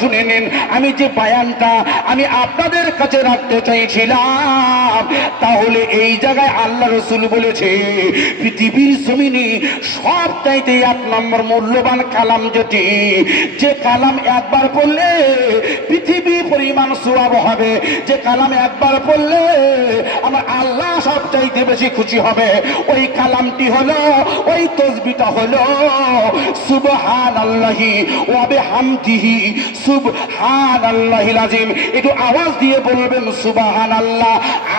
শুনে নিন আমি যে বায়ানটা আমি আপনাদের কাছে রাখতে চাইছিলাম। তাহলে এই জায়গায় আল্লাহ রসুল বলেছে, পৃথিবীর জমিনে সব চাইতে এক নম্বর মূল্যবান কালাম যেটি, যে কালাম একবার পড়লে পৃথিবী পরিমাণ সোয়াব হবে। যে কালাম একবার পড়লে আমার আল্লাহ সব চাইতে বেশি খুশি হবে। ওই কালামটি হলো, ওই তসবিটা হলো সুবহান আল্লাহি ওয়াবে হামদিহি সুবহান আল্লাহিল আজিম একটু আওয়াজ দিয়ে বলবেন সুবহান আল্লাহ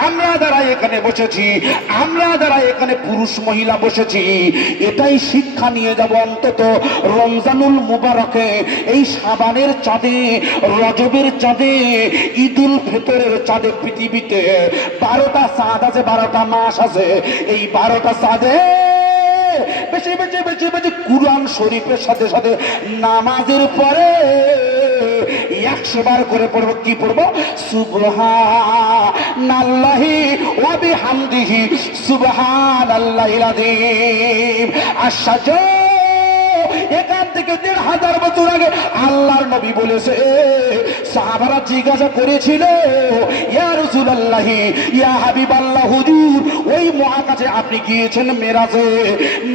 আমরা যারা এখানে বসেছি, আমরা যারা এখানে পুরুষ মহিলা বসেছি, এটাই শিক্ষা নিয়ে যাব অন্তত রমজানুল মুবারকে। এই সাবানের চাঁদে, রজবের চাঁদে, ঈদুল ফিতরের চাঁদে পৃথিবীতে বারোটা চাঁদ আছে, বারোটা মাস আছে। এই বারোটা চাঁদে বেশি বেশি বেশি বেশি কুরআন শরীফের সাথে সাথে নামাজের পরে একশো বার করে পড়ব কি পড়ব? সুবহান আল্লাহি ওয়া বিহামদিহি সুবহান আল্লাহিল আযীম। আশ্চর্য! থেকে দেড় হাজার বছর আগে আল্লাহর নবী বলেছে সাহাবারা জিজ্ঞাসা করেছিল, ইয়া রাসূলুল্লাহি, ইয়া হাবিবাল্লাহ, হুজুর, ওই মহাকাশে আপনি গিয়েছেন মেরাজে?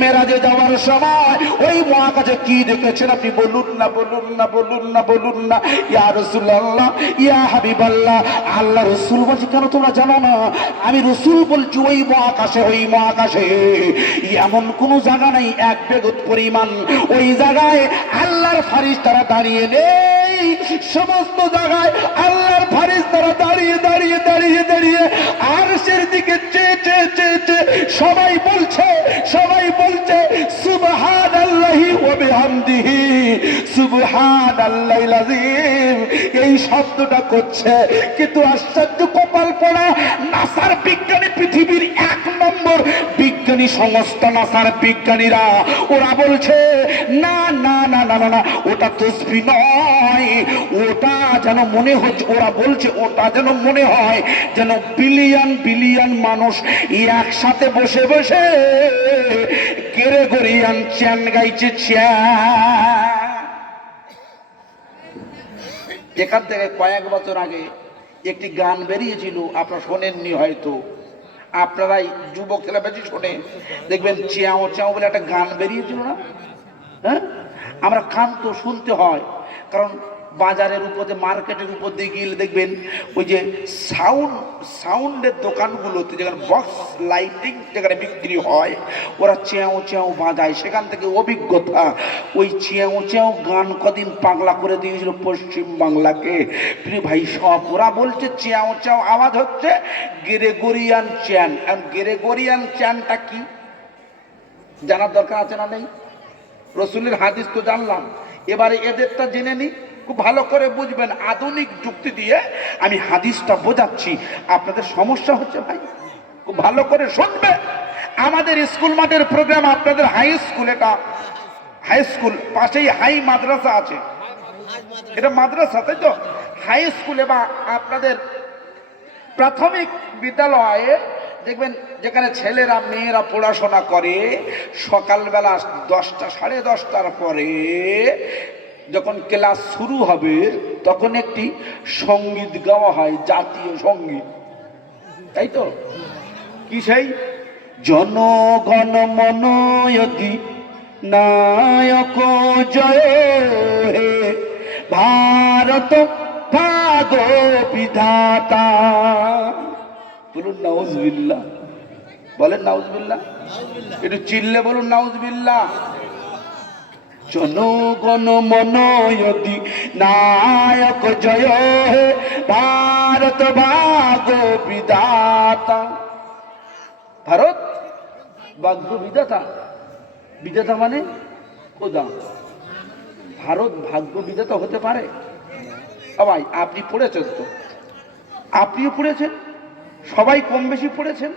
মেরাজে যাওয়ার সময় ওই মহাকাশে কি দেখেছেন? আপনি বলুন না বলুন না বলুন না বলুন না, ইয়া রাসূলুল্লাহ, ইয়া হাবিবাল্লাহ, আল্লাহ রসুল বলছে, কেন তোমরা জানো না? আমি রসুল বলছি, ওই মহাকাশে ওই মহাকাশে। এমন কোন জায়গা নাই, এক বেগত পরিমাণ। ওই জায়গায় আল্লাহর ফারিস তারা দাঁড়িয়ে নেই। সমস্ত জায়গায় আল্লাহর ফারিস তারা দাঁড়িয়ে দাঁড়িয়ে দাঁড়িয়ে দাঁড়িয়ে আর সের দিকে চেয়ে চেয়ে চেয়ে চেয়ে সবাই বলছে সবাই বলছে সুবহান আল্লাহি ওয়া বিহামদিহি সুবহান আল্লাহিল এই শব্দটা করছে। কিন্তু আশ্চর্য কপাল পড়া নাসার বিজ্ঞানী পৃথিবীর এক নম্বর বিজ্ঞানী সংস্থা নাসার বিজ্ঞানীরা, ওরা বলছে, না না না না না ওটা তসবি নয়। ওটা যেন মনে হচ্ছে, ওরা বলছে, ওটা যেন মনে হয় যেন বিলিয়ন বিলিয়ন মানুষ একসাথে বসে বসে গেরে গরিয়ান চ্যান গাইছে এখান থেকে কয়েক বছর আগে একটি গান বেরিয়েছিল, আপনারা শোনেননি হয়তো। আপনারাই যুবক ছেলে বেশি শোনে। দেখবেন চেয়াও চেয়াও বলে একটা গান বেরিয়েছিল না? হ্যাঁ? আমরা কান তো শুনতে হয়। কারণ বাজারের উপর দিয়ে মার্কেটের উপর দিয়ে গেলে দেখবেন, ওই যে সাউন্ড, সাউন্ডের দোকানগুলোতে যেখানে বক্স লাইটিং যেখানে বিক্রি হয়, ওরা চেয়াও চেয়াও বাজায়। সেখান থেকে অভিজ্ঞতা, ওই চেয়াও চেয়াও গান কদিন পাগলা করে দিয়েছিল পশ্চিম বাংলাকে। প্রিয় ভাই, সব ওরা বলছে চেয়াও চেয়াও আওয়াজ হচ্ছে গেরেগোরিয়ান চ্যান। আর গেরেগোরিয়ান চ্যানটা কি? জানার দরকার আছে না নেই? রসুলের হাদিস তো জানলাম। এবারে এদেরটা জেনে নিই খুব ভালো করে বুঝবেন আধুনিক যুক্তি দিয়ে আমি হাদিসটা বোঝাচ্ছি। আপনাদের সমস্যা হচ্ছে ভাই? খুব ভালো করে শুনবে। আমাদের স্কুল মাঠের প্রোগ্রাম আপনাদের হাই স্কুল এটা। হাই স্কুল পাশেই হাই মাদ্রাসা আছে। এটা মাদ্রাসা, তাই তো? হাই স্কুলে বা আপনাদের প্রাথমিক বিদ্যালয়ে দেখবেন যেখানে ছেলেরা, মেয়েরা পড়াশোনা করে, সকালবেলা দশটা, সাড়ে দশটার পরে যখন ক্লাস শুরু হবে, তখন একটি সংগীত গাওয়া হয়, জাতীয় সংগীত। তাই তো? কি সেই? জনগণ মনয়তি, নায়ক জয় হে, ভারত ভাগ বিধাতা। বলুন নাউজবিল্লাহ। বলেন নাউজবিল্লাহ। একটু চিল্লে বলুন নাউজবিল্লাহ। জনগণ মনয়তি, নায়ক জয় হে ভারত ভাগ বিধাতা। ভারত ভাগ্য বিধাতা। বিধাতা মানে কোদা ভারত ভাগ্য বিধাতা হতে পারে? সবাই, আপনি পড়েছেন তো? আপনিও পড়েছেন? সবাই কম বেশি পড়েছেন?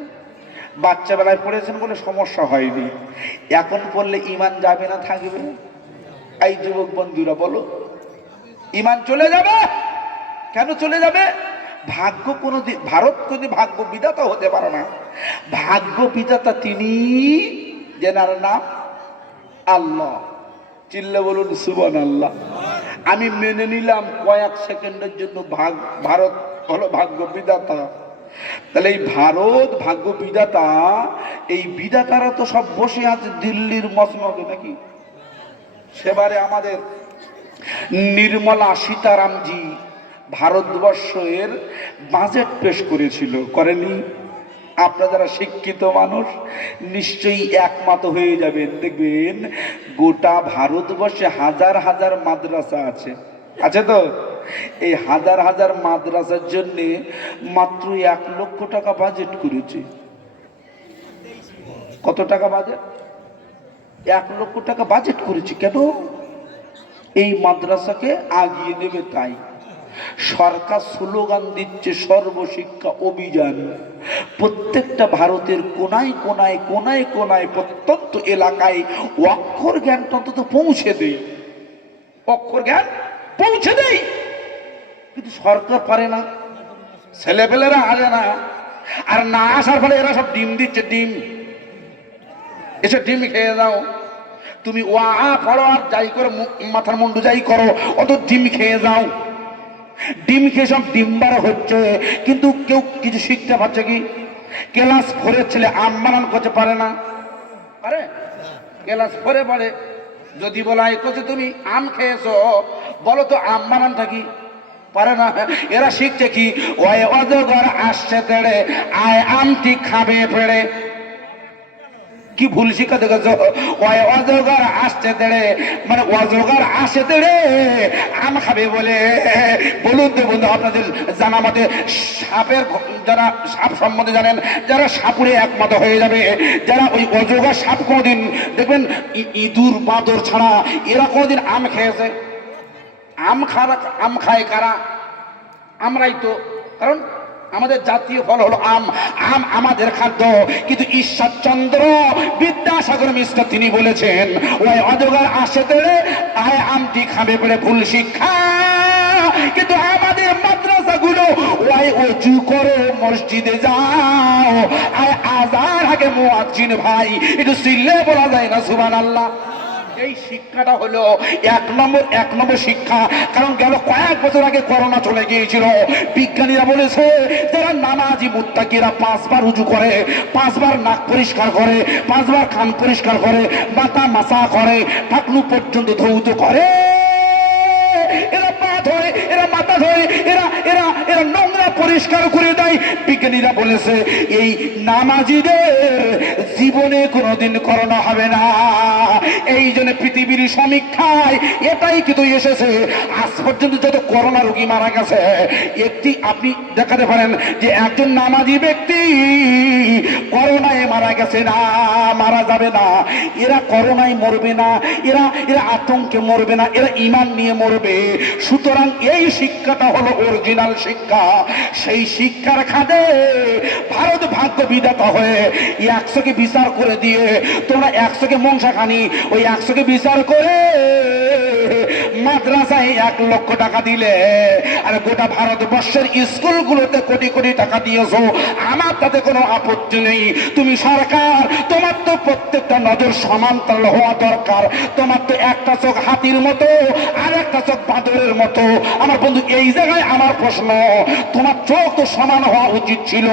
বাচ্চাবেলায় পড়েছেন বলে সমস্যা হয়নি। এখন পড়লে ইমান যাবে না, থাকবে? এই যুবক বন্ধুরা, বলো। ইমান চলে যাবে? কেন চলে যাবে? ভাগ্য কোনো ভারত যদি ভাগ্য বিধাতা হতে পারে না, ভাগ্য বিধাতা তিনি, যেনার নাম আল্লাহ। চিল্লে বলুন সুবন আল্লাহ আমি মেনে নিলাম কয়েক সেকেন্ডের জন্য ভাগ, ভারত হলো ভাগ্য বিধাতা। তাহলে এই ভারত ভাগ্য বিধাতা, এই বিধাতারা তো সব বসে আছে দিল্লির মসনদে নাকি? সেবারে আমাদের নির্মলা সীতারামজি ভারতবর্ষের বাজেট পেশ করেছিল করেনি আপনারা যারা শিক্ষিত মানুষ, নিশ্চয়ই একমত হয়ে যাবেন। দেখবেন, গোটা ভারতবর্ষে হাজার হাজার মাদ্রাসা আছে। আছে তো? এই হাজার হাজার মাদ্রাসার জন্যে মাত্র এক লক্ষ টাকা বাজেট করেছে। কত টাকা বাজেট? এক লক্ষ টাকা বাজেট করেছে, কেন? এই মাদ্রাসাকে আগিয়ে নেবে তাই সরকার স্লোগান দিচ্ছে, সর্বশিক্ষা অভিযান। প্রত্যেকটা ভারতের কোনায় কোনায় কোনায় কোনায় প্রত্যন্ত এলাকায় অক্ষর জ্ঞান অন্তত পৌঁছে দেই অক্ষর জ্ঞান পৌঁছে দেই কিন্তু সরকার পারে না, ছেলেপেলেরা আসে না। আর না আসার ফলে এরা সব ডিম দিচ্ছে, ডিম। এসে ডিম খেয়ে দাও তুমি ওয়া পড়ো আর যাই করো মাথার মুন্ডু যাই করো, অত ডিম খেয়ে যাও। ডিম খেয়ে সব ডিম বার হচ্ছে। কিন্তু কেউ কিছু শিখতে পারছে কি? ক্লাস ফোরের ছেলে আম বানান করতে পারে না। পারে? ক্লাস ফোরে পারে। যদি বলা করছে তুমি, আম খেয়েছো? বলো তো আম বানানটা কি? পারে না। এরা শিখছে কি? ওই অজগর আসছে তেড়ে, আয় আমটি খাবে পেড়ে কি ভুল শিক্ষা দেখেছ? ওই অজগর আসছে দেড়ে মানে অজগর আসে দেড়ে আম খাবে বলে। বলুন তো বন্ধু, আপনাদের জানা মতে সাপের যারা সাপ সম্বন্ধে জানেন, যারা সাপুরে একমত হয়ে যাবে, যারা ওই অজগর সাপ কোনোদিন, দেখবেন ইঁদুর, বাঁদর ছাড়া এরা কোনোদিন আম খেয়েছে। আম খারা আম খায় কারা? আমরাই তো। কারণ আমাদের জাতীয় ফল হলো আম। আম আমাদের খাদ্য। কিন্তু ঈশ্বরচন্দ্র বিদ্যাসাগর মিশ্র তিনি বলেছেন, ওই অজগর আসে তেড়ে আয় আমটি খাবে বলে ভুল শিক্ষা। কিন্তু আমাদের মাদ্রাসাগুলো ওই অজু করো, মসজিদে যাও। আয় আজার আগে মুয়াজ্জিন ভাই, একটু সিল্লে বলা যায় না সুবান আল্লাহ এই শিক্ষাটা হলো এক নম্বর এক নম্বর শিক্ষা। কারণ গেল কয়েক বছর আগে করোনা চলে গিয়েছিল। বিজ্ঞানীরা বলেছে, যারা নামাজি মুত্তাকিরা পাঁচবার উঁচু করে, পাঁচবার নাক পরিষ্কার করে, পাঁচবার খান পরিষ্কার করে, মাথা মাসা করে টাকলু পর্যন্ত ধৌত করে। এরা পা ধরে, এরা মাথা ধরে, এরা এরা এরা পরিষ্কার করে দেয়। বিজ্ঞানীরা বলেছে, এই নামাজিদের জীবনে কোনোদিন করোনা হবে না। এই জন্য পৃথিবীর সমীক্ষায় এটাই কিন্তু এসেছে। আজ পর্যন্ত যত করোনা রোগী মারা গেছে, একটি আপনি দেখাতে পারেন যে একজন নামাজি ব্যক্তি করোনায় মারা গেছে না, মারা যাবে না। এরা করোনায় মরবে না, এরা এরা আতঙ্কে মরবে না, এরা ইমান নিয়ে মরবে। সুতরাং এই শিক্ষাটা হলো অরিজিনাল শিক্ষা। সেই শিক্ষার খাদে ভারত ভাগ্য বিধাতা হয়ে একশোকে বিচার করে দিয়ে তোমরা একশোকে মংসা খানি ওই একশোকে বিচার করে মাদ্রাসায় এক লক্ষ টাকা দিলে, আর গোটা ভারতবর্ষের স্কুলগুলোতে কোটি কোটি টাকা দিয়েছ। আমার তাতে কোনো আপত্তি নেই। তুমি সরকার, তোমার তো প্রত্যেকটা নজর সমান্তরাল হওয়া দরকার। তোমার তো একটা চোখ হাতির মতো, আর একটা চোখ বাঁদরের মতো। আমার বন্ধু, এই জায়গায় আমার প্রশ্ন, তোমার চোখ তো সমান হওয়া উচিত ছিল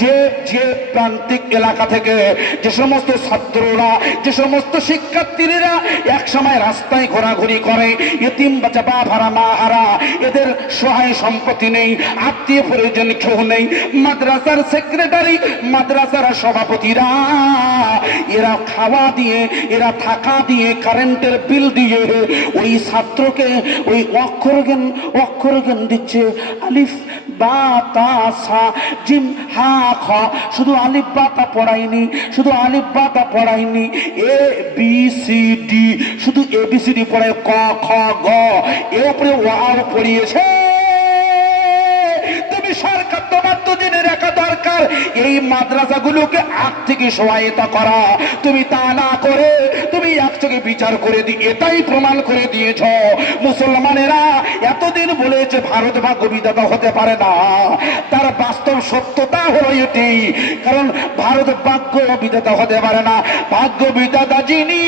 যে যে প্রান্তিক এলাকা থেকে যে সমস্ত ছাত্ররা, যে সমস্ত শিক্ষার্থীরা এক সময় রাস্তায় ঘোরাঘুরি করে এতিম বাচ্চা বা ভাড়া মা হারা। এদের সহায় সম্পত্তি নেই, আত্মীয় পরিজন কেউ নেই। মাদ্রাসার সেক্রেটারি মাদ্রাসার সভাপতিরা, এরা খাওয়া দিয়ে, এরা থাকা দিয়ে কারেন্টের বিল দিয়ে, ওই ছাত্রকে ওই অক্ষর জ্ঞান অক্ষর জ্ঞান দিচ্ছে। আলিফ বা তা সা জিম হা খ শুধু আলিফ বা তা পড়ায়নি শুধু আলিফ বা তা পড়ায়নি এ, বি, সি, ডি, শুধু এ, বি, সি, ডি পড়ায় ক, খ, গ এর উপরে ওয়াও পড়িয়েছে সরকার তোমার তো জেনে রাখা দরকার। এই মাদ্রাসাগুলোকে আগ থেকে সহায়তা করা। তুমি তা না করে, তুমি একচোখে বিচার করে দি, এটাই প্রমাণ করে দিয়েছ। মুসলমানেরা এতদিন বলেছে, ভারত ভাগ্য বিধাতা হতে পারে না। তার বাস্তব সত্যতা হলো এটি। কারণ ভারত ভাগ্য বিধাতা হতে পারে না। ভাগ্য বিধাতা যিনি,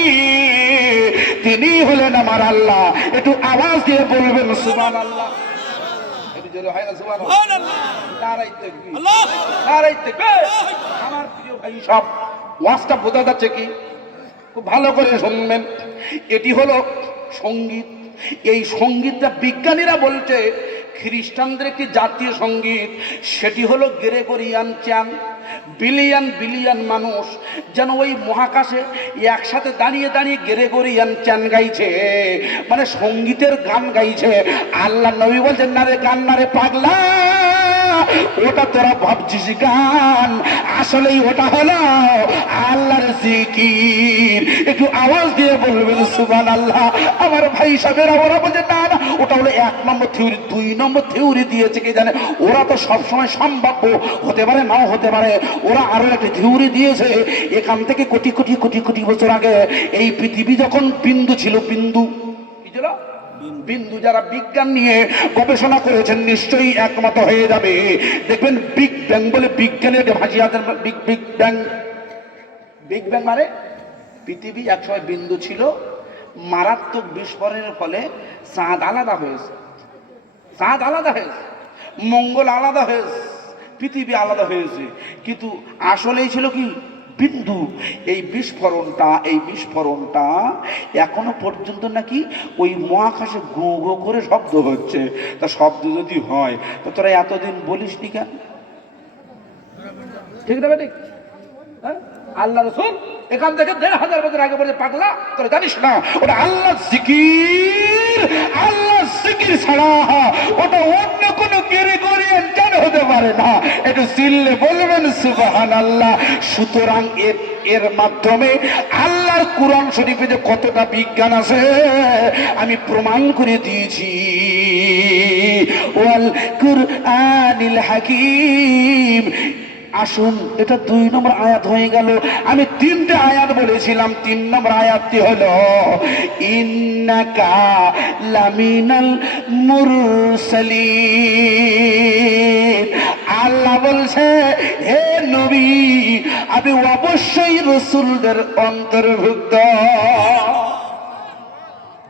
তিনি হলেন আমার আল্লাহ। একটু আওয়াজ দিয়ে বলবেন সুবান আল্লাহ জোরে হয় না সুবহান নারাই তাকবীর। নারাই তাকবীর। আমার প্রিয় ভাই সব ওয়াজটা বোঝা যাচ্ছে কি? খুব ভালো করে শুনবেন। এটি হলো সংগীত। এই সঙ্গীতটা বিজ্ঞানীরা বলছে খ্রিস্টানদের একটি জাতীয় সংগীত। সেটি হলো গ্রেগরিয়ান চ্যান বিলিয়ন বিলিয়ন মানুষ যেন ওই মহাকাশে একসাথে দাঁড়িয়ে দাঁড়িয়ে গ্রেগরিয়ান চ্যান গাইছে। মানে সঙ্গীতের গান গাইছে। আল্লাহ নবী বলছেন, না রে গান, না রে পাগলা, ওটা তোরা ভাবছিস গান। আসলেই ওটা হলো আল্লাহর জিকির। একটু আওয়াজ দিয়ে বলবেন সুবান আল্লাহ আমার ভাই সাহেবেরা ওরা বলছে, না না, ওটা হলো এক নম্বর থিওরি, দুই নম্বর থিওরি দিয়েছে, কি জানে? ওরা তো সবসময় সম্ভাব্য, হতে পারে, নাও হতে পারে। ওরা আরও একটা থিওরি দিয়েছে। এখান থেকে কোটি কোটি কোটি কোটি বছর আগে এই পৃথিবী যখন বিন্দু ছিল বিন্দু। কি ছিল বিন্দু। যারা বিজ্ঞান নিয়ে গবেষণা করেছেন নিশ্চয়ই একমত হয়ে যাবে। দেখবেন বিগ ব্যাং বলে বিজ্ঞানের ভাষী big big bang. Big bang মানে পৃথিবী একসময় বিন্দু ছিল মারাত্মক বিস্ফোরণের ফলে চাঁদ আলাদা হয়েছে। চাঁদ আলাদা হয়েছে। মঙ্গল আলাদা হয়েছে। পৃথিবী আলাদা হয়েছে। কিন্তু আসলেই ছিল কি? বিন্দু। এই বিস্ফোরণটা এই বিস্ফোরণটা এখনও পর্যন্ত নাকি ওই মহাকাশে গো গো করে শব্দ হচ্ছে। তা শব্দ যদি হয়, তো তোরা এতদিন বলিস নি কেন? ঠিক না ঠিক হ্যাঁ? আল্লাহ রসুল এখান থেকে দেড় হাজার বছর আগে বলে পাগলা, তোরা জানিস না, ওটা আল্লাহ জিকির আল্লাহ জিকির ছাড়া ওটা অন্য কোন গ্রেগরিয়ান কেন হতে পারে না। একটু চিল্লে বলবেন সুবাহান আল্লাহ সুতরাং এর এর মাধ্যমে আল্লাহর কোরআন শরীফে যে কতটা বিজ্ঞান আছে, আমি প্রমাণ করে দিয়েছি। ওয়াল কুরআনিল হাকিম। আসুন, এটা দুই নম্বর আয়াত হয়ে গেল। আমি তিনটে আয়াত বলেছিলাম। তিন নম্বর আয়াতটি হলো, ইন্নাকা লামিনাল মুরসালিন। নবী আমি অবশ্যই রসুলদের অন্তর্ভুক্ত।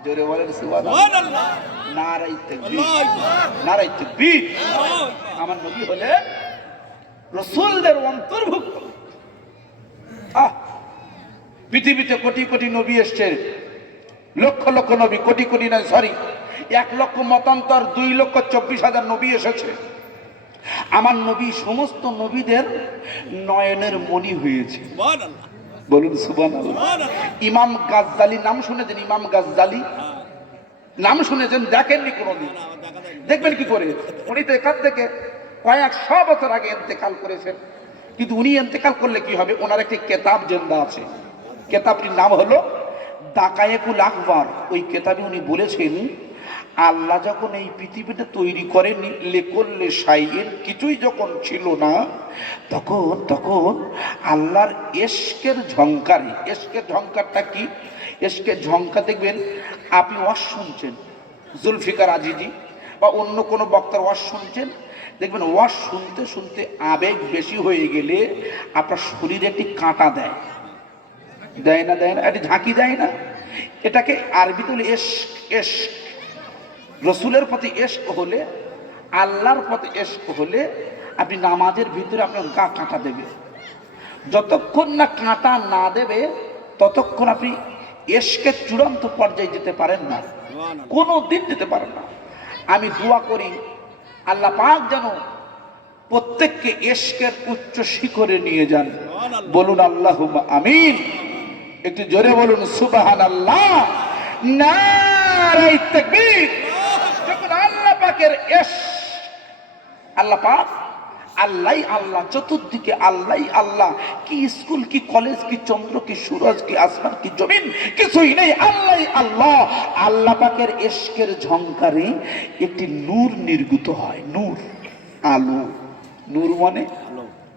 জোরে বলেন সুবহানাল্লাহ। নারাই তাকবীর। নারাই তাকবীর। আমার নবী হলে রসুলদের অন্তর্ভুক্ত। আহ! পৃথিবীতে কোটি কোটি নবী এসছে। লক্ষ লক্ষ নবী কোটি কোটি নয় সরি এক লক্ষ মতান্তর দুই লক্ষ চব্বিশ হাজার নবী এসেছে। আমার নবী সমস্ত নবীদের নয়নের মণি হয়েছে। বলুন সুবান ইমাম গাজ্জালি নাম শুনেছেন ইমাম গাজ্জালি? নাম শুনেছেন দেখেননি কোনোদিন? দেখবেন কি করে? উনি তো এখান থেকে কয়েক কয়েকশো বছর আগে এতেকাল করেছেন। কিন্তু উনি এতেকাল করলে কি হবে? ওনার একটি কেতাব জেন্দা আছে। কেতাবটির নাম হলো দাকায়েকুল আকবর। ওই কেতাবে উনি বলেছেন আল্লাহ যখন এই পৃথিবীটা তৈরি করেনি লেকল্লে সাইয়ের কিছুই যখন ছিল না, তখন তখন আল্লাহর এশকের ঝঙ্কারে এশকের ঝঙ্কারটা কি? এশকের ঝঙ্কা দেখবেন, আপনি ওয়াজ শুনছেন, জুলফিকার আজিজি বা অন্য কোনো বক্তার ওয়াজ শুনছেন, দেখবেন ওয়াজ শুনতে শুনতে আবেগ বেশি হয়ে গেলে আপনার শরীরে একটি কাঁটা দেয়। দেয় না দেয় না, একটি ঝাঁকি দেয় না। এটাকে আরবিতে হলে এস এস রসুলের প্রতি এশক হলে আল্লাহর প্রতি এশক হলে আপনি নামাজের ভিতরে আপনার গা কাঁটা দেবে। যতক্ষণ না কাঁটা না দেবে ততক্ষণ আপনি এশকের চূড়ান্ত পর্যায়ে যেতে পারেন না। কোনো দিন যেতে পারেন না। আমি দোয়া করি আল্লাহ পাক যেন প্রত্যেককে এশকের উচ্চ শিখরে নিয়ে যান। বলুন আল্লাহ আমিন। একটু জোরে বলুন সুবাহান আল্লাহ আল্লাহ পাকের এশ আল্লাহ পাক আল্লাহ আল্লাহ চতুর্দিকে আল্লাহ আল্লাহ কি স্কুল কি কলেজ কি চন্দ্র কি সুরজ কি আসমান কি জমিন কিছুই নেই আল্লাহ আল্লাহ। আল্লাহ পাকের এশকের ঝংকারে একটি নূর নির্গত হয় নূর আলো। নূর মানে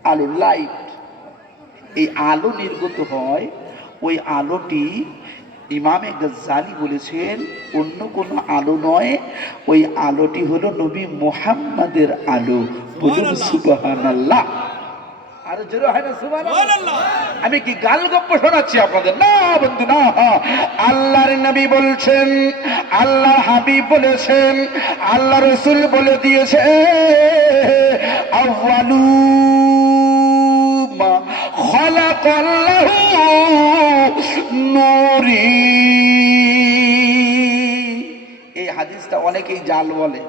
আলো লাইট। এই আলো নির্গত হয় ওই আলোটি ইমামে গজ্জালি বলেছেন অন্য কোনো আলো নয় ওই আলোটি হলো নবী মোহাম্মদের আলো। বলুন সুবহানাল্লাহ। আরে জোরে হয় না সুমান আমি কি গাল গপ্প শোনাচ্ছি আপনাদের? না বন্ধু না। আল্লাহর নবী বলছেন আল্লাহ হাবিব বলেছেন আল্লাহ রসুল বলে দিয়েছে আউয়ালু মা খালাকাল্লাহু নূরি। এই হাদিসটা অনেকেই জাল বলে,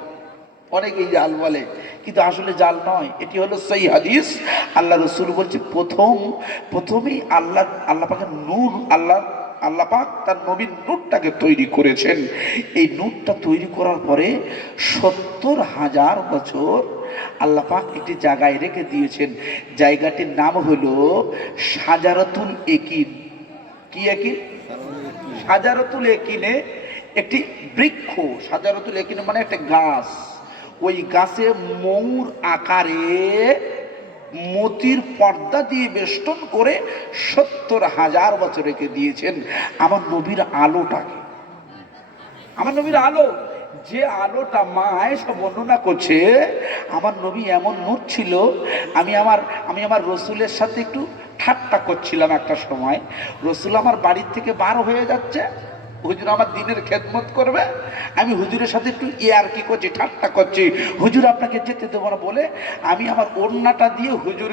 অনেকেই জাল বলে, কিন্তু আসলে জাল নয়, এটি হলো সেই হাদিস। আল্লাহ রসুল বলছে, প্রথম, প্রথমেই আল্লাহ আল্লাহ পাকের নূর, আল্লাহ আল্লাহ পাক তার নবীন নূরটাকে তৈরি করেছেন। এই নূরটা তৈরি করার পরে সত্তর হাজার বছর আল্লাহ পাক একটি জায়গায় রেখে দিয়েছেন। জায়গাটির নাম হলো সাজারাতুল একিন। কি একিন সাজারতুল একিনে একটি বৃক্ষ, সাজারতুল একিনে মানে একটা গাছ। ওই গাছে মৌর আকারে মতির পর্দা দিয়ে বেষ্টন করে সত্তর হাজার বছর রেখে দিয়েছেন আমার নবীর আলোটাকে। আমার নবীর আলো। যে আলোটা মা সব বর্ণনা করছে, আমার নবী এমন নূর ছিল, আমি আমার আমি আমার রসুলের সাথে একটু ঠাট্টা করছিলাম একটা সময়। রসুল আমার বাড়ির থেকে বার হয়ে যাচ্ছে, হুজুর আমার দিনের খেদমত করবে, আমি হুজুরের সাথে একটু ইয়ার কি করছি, ঠাট্টা করছি। হুজুর আপনাকে যেতে দেবো না বলে আমি আমার ওড়নাটা দিয়ে হুজুর